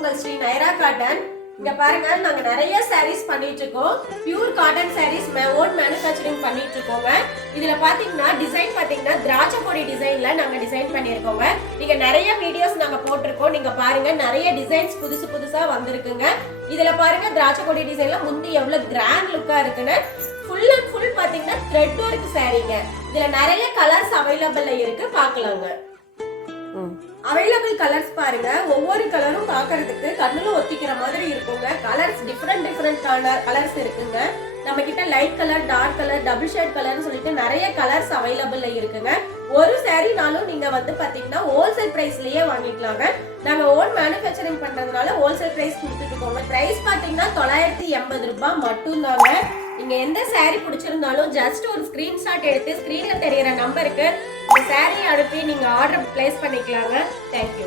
உங்கள் ஸ்ரீ நைரா காட்டன். இங்க பாருங்க, நாங்க நிறைய sarees பண்ணிட்டு இருக்கோம். Pure cotton sarees own manufacturing பண்ணிட்டு இருக்கோங்க. இதுல பாத்தீங்கன்னா டிசைன் பாத்தீங்கன்னா திராட்சை கொடி டிசைன்ல நாங்க டிசைன் பண்ணிருக்கோங்க. நீங்க நிறைய வீடியோஸ் நாங்க போட்டிருக்கோம், நீங்க பாருங்க நிறைய டிசைன்ஸ் புதுசு புதுசா வந்திருக்குங்க. இதுல பாருங்க திராட்சை கொடி டிசைன்ல முந்தி எவ்வளவு கிராண்ட் லுக்கா இருக்குன்னு. ஃபுல் அண்ட் ஃபுல் பாத்தீங்கன்னா த்ரெட் ஒர்க் சாரீங்க. இதுல நிறைய கலர்ஸ் அவைலபிள்ல இருக்கு, பாக்கலாங்க. அவைலபிள் கலர்ஸ் பாருங்க, ஒவ்வொரு கலரும் பாக்குறதுக்கு கண்ணுல ஒத்திக்கிற மாதிரி இருக்குங்க. கலர்ஸ் டிஃப்ரெண்ட் கலர்ஸ் இருக்குங்க. நம்ம கிட்ட light colour, dark colour, double shade கலர்னு சொல்லிட்டு நிறைய கலர்ஸ் அவைலபிள்ல இருக்குங்க. ஒரு சாரீனாலும் நீங்க வந்து பாத்தீங்கன்னா ஹோல்சேல் பிரைஸ்லயே வாங்கிக்கலாங்க. நாங்க ஓன் மேனுஃபேக்சரிங் பண்றதுனால ஹோல்சேல் பிரைஸ் கொடுத்துட்டு இருக்கோங்க. பிரைஸ் பாத்தீங்கன்னா 980 ரூபாய் மட்டும் தாங்க. நீங்க எந்த சாரீ பிடிச்சிருந்தாலும் ஜஸ்ட் ஒரு ஸ்கிரீன்ஷாட் எடுத்து ஸ்கிரீன்ல தெரியற நம்பருக்கு இந்த சாரீ அனுப்பி நீங்க ஆர்டர் பிளேஸ் பண்ணிக்கலாங்க. தேங்க்யூ.